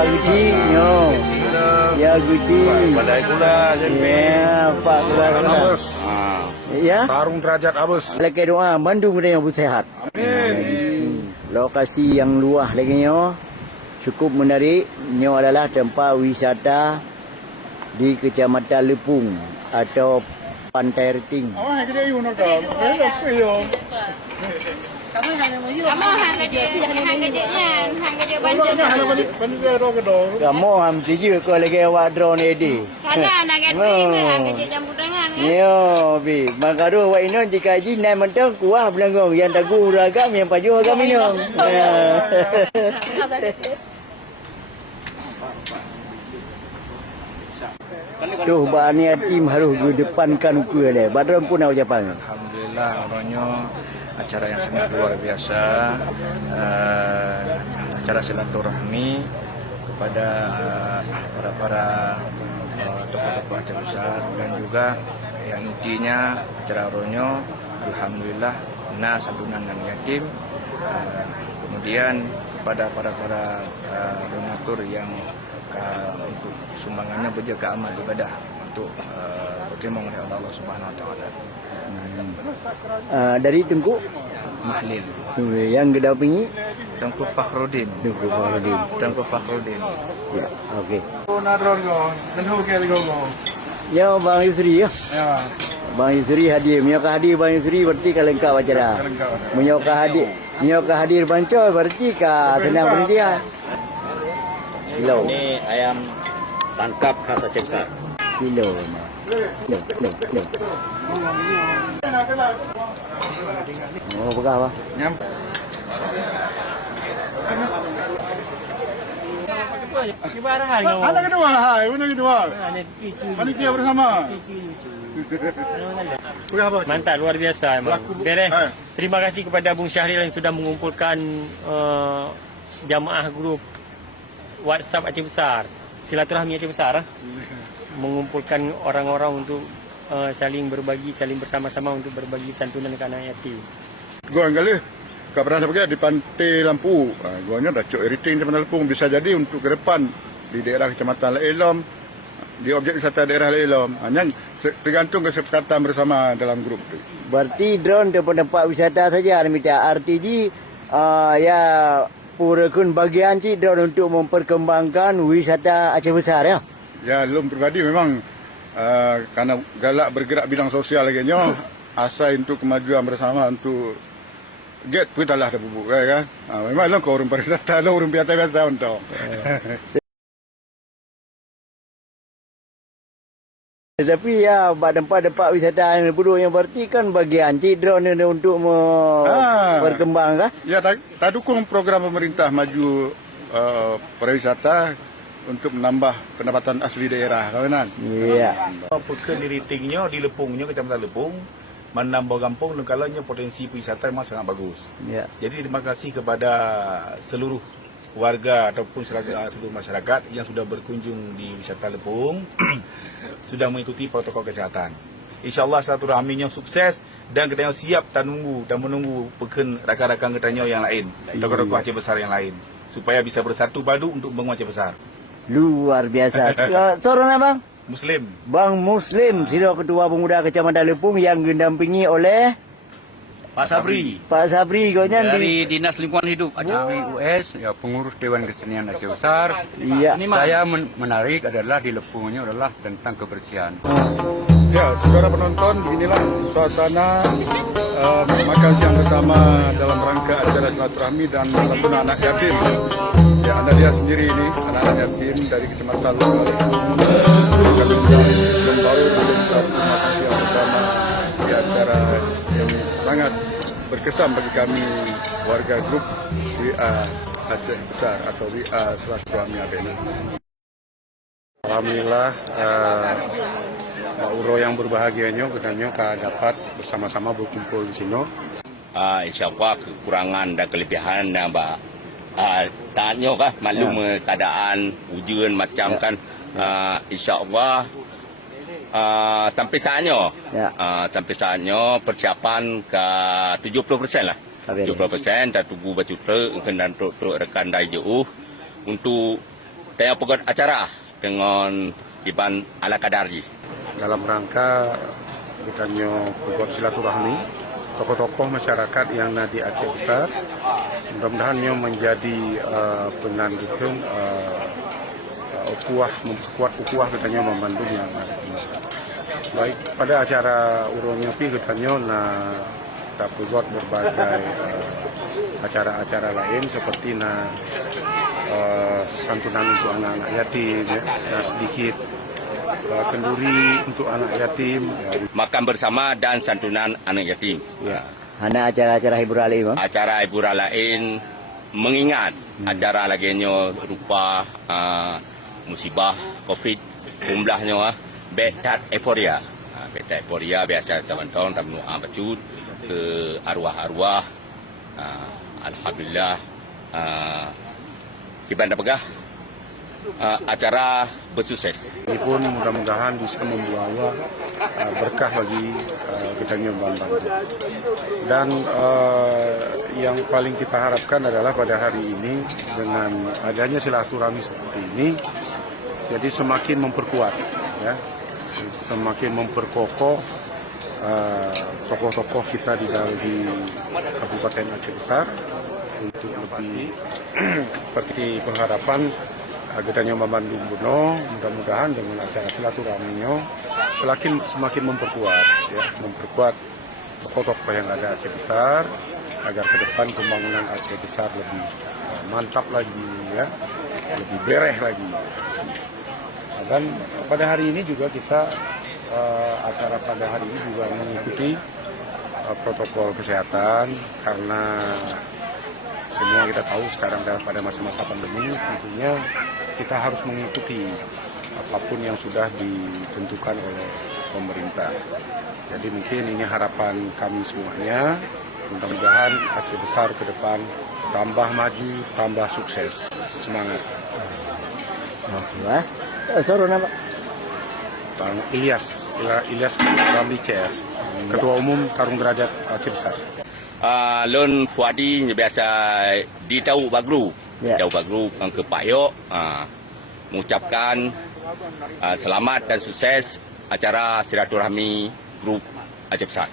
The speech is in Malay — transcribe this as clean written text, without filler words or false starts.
Pak Guci, yo. Ya Guci. Badai gula, Ya, Pak Keluarga. Ya. Tarung derajat abus. Lagi doa Bandung dengan sehat. Amin. Lokasi yang luas lagi nyo cukup menarik. Nyo adalah tempat wisata di Kecamatan Lepung atau Pantai Reting. Awak kerja you nak kau? Kamu hang kerja banjir. Kamu hampir juga kau lagi awak drone ini. Kada nak kerja campur tangan kan. Yo, bi. Makaru awak ini jika ji nai mentang kuah belangong yang tagu ragam yang paju agam minum. Tuh bahani tim harus kedepankan ke le. Badron pun nak ucapan. Alhamdulillah, orangnya acara yang sangat luar biasa. Acara silaturahmi kepada para tokoh-tokoh Aceh besar dan juga yang intinya acara orangnya alhamdulillah santunan dan yatim. Kemudian kepada para donatur yang untuk sumbangannya berjaga amal ibadah untuk berterima oleh Allah Subhanahu Wa Taala. Dari Tengku Mahlil, yang gedapingi Tengku Fakhruddin. Tengku Fakhruddin. Ya, okey. Nadron go, tentu ke go. Ya, Bang Yusri ya. Ya. Bang Yusri hadir. Menyokah hadir Bang Yusri berarti kalau lengkap acara. Menyokah hadir Bancoy berarti senang berdia. Kilo. Ini ayam tangkap khas Aceh besar. Kilo. Oh, buka apa? Nyam. Anak kedua, mana kedua? Panitia bersama. Mantap, luar biasa memang. Terima kasih kepada Bung Syahril yang sudah mengumpulkan jamaah grup WhatsApp Aceh Besar, silaturahmi Aceh Besar, mengumpulkan orang-orang untuk saling berbagi, saling bersama-sama untuk berbagi santunan ke anak yatim. Gua kali kau pernah pergi di Pantai Lampu. Guanya dah cok iriting di Pantai Lampu. Bisa jadi untuk ke depan di daerah Kecamatan Lailom, di objek wisata daerah Lailom. Hanya tergantung kesepakatan bersama dalam grup tu. Berarti drone tempat wisata saja minta RTG ya purakun bagian cik drone untuk memperkembangkan wisata Aceh Besar ya. Ya, lum pribadi memang karena galak bergerak bidang sosial lagi nyo, asa untuk kemajuan bersama untuk get pun talah dah bubuk kan. Memang lo kau orang pariwisata, lo orang biasa-biasa untuk. Tetapi ya tempat-tempat wisata yang buruk yang berarti kan bagian cik drone ini untuk berkembang kan? Ya, tak dukung program pemerintah maju pariwisata untuk menambah pendapatan asli daerah, kawanan. Iya. Pekan di Ritingnya, di Lepungnya, Kecamatan Lepung, menambah kampung dan kalanya potensi wisata memang sangat bagus. Ya. Jadi terima kasih kepada seluruh warga ataupun seluruh masyarakat yang sudah berkunjung di wisata Lepung sudah mengikuti protokol kesehatan. InsyaAllah silaturahminya sukses dan kita siap dan menunggu pekan rakan-rakan kita yang lain, tokoh-tokoh Aceh Besar yang lain, supaya bisa bersatu padu untuk membangun Aceh Besar. Luar biasa. Sorong abang? Muslim. Bang Muslim, Siro Ketua Pemuda Kecamatan Lepung yang didampingi oleh Pak Sabri Pak Sabri gonya dari Dinas Lingkungan Hidup Aceh. US, ya pengurus Dewan Kesenian Aceh Besar. Iya. Saya menarik adalah di Lepungnya adalah tentang kebersihan. Ya, saudara penonton, beginilah suasana makan siang bersama dalam rangka acara silaturahmi dan santunan anak yatim. Ya, Anda lihat sendiri ini anak-anak yatim dari Kecamatan Lepung. Kami belum baru makan siang bersama di acara yang sangat berkesan bagi kami warga grup WA Aceh Besar atau WA Silaturahmi Abena. Alhamdulillah, Pak Uro yang berbahagianya katanya dapat bersama-sama berkumpul di sini. InsyaAllah kekurangan dan kelebihan yang tanya kan maklum keadaan ujian macam kan. InsyaAllah sampai saatnya persiapan ke 70% lah. 70% dan tunggu baca dan rekan dari jauh untuk dan peguat acara dengan Iban Ala Kadarji. Dalam rangka kitanya buat silaturahmi tokoh-tokoh masyarakat yang ada di Aceh Besar, mudah-mudahan menjadi penandukan ukuah, memperkuat ukuah katanya membantu yang ada. Baik pada acara urung nyopi katanya kita buat berbagai acara-acara lain seperti santunan untuk anak-anak yatim, ya, sedikit kenduri untuk anak yatim, ya. Makan bersama dan santunan anak yatim. Ya. Hana acara-acara hiburan lain, Bang? Acara hiburan lain mengingat acara laginya rupa musibah COVID jumlahnya betat euforia. Betat euforia biasa tahun tamu bacut ke arwah-arwah. Alhamdulillah kita dapat acara bersukses. Ini pun mudah-mudahan bisa membawa berkah bagi kitanya bantu. Dan yang paling kita harapkan adalah pada hari ini dengan adanya silaturahmi seperti ini, jadi semakin memperkuat, ya, semakin memperkokoh tokoh-tokoh kita di Kabupaten Aceh Besar untuk lebih seperti pengharapan Getanya Membantu Buno, mudah-mudahan dengan acara silaturahminya semakin memperkuat, ya, memperkuat tokoh-tokoh yang ada Aceh Besar agar ke depan pembangunan Aceh Besar lebih mantap lagi, ya, lebih bereh lagi. Dan pada hari ini juga kita acara pada hari ini juga mengikuti protokol kesehatan karena semua kita tahu sekarang pada masa-masa pandemi tentunya kita harus mengikuti apapun yang sudah ditentukan oleh pemerintah. Jadi mungkin ini harapan kami semuanya, mudah-mudahan Aceh Besar ke depan tambah maju, tambah sukses. Semangat. Sorry, nama? Bang Ilyas Ramli CR, Ketua Umum Tarung Derajat Aceh Besar. Lon Fuadi biasa di Tahu Bagru. Ya. Tahu Bagru ke Pak Yok mengucapkan selamat dan sukses acara silaturahmi grup Aceh Besar.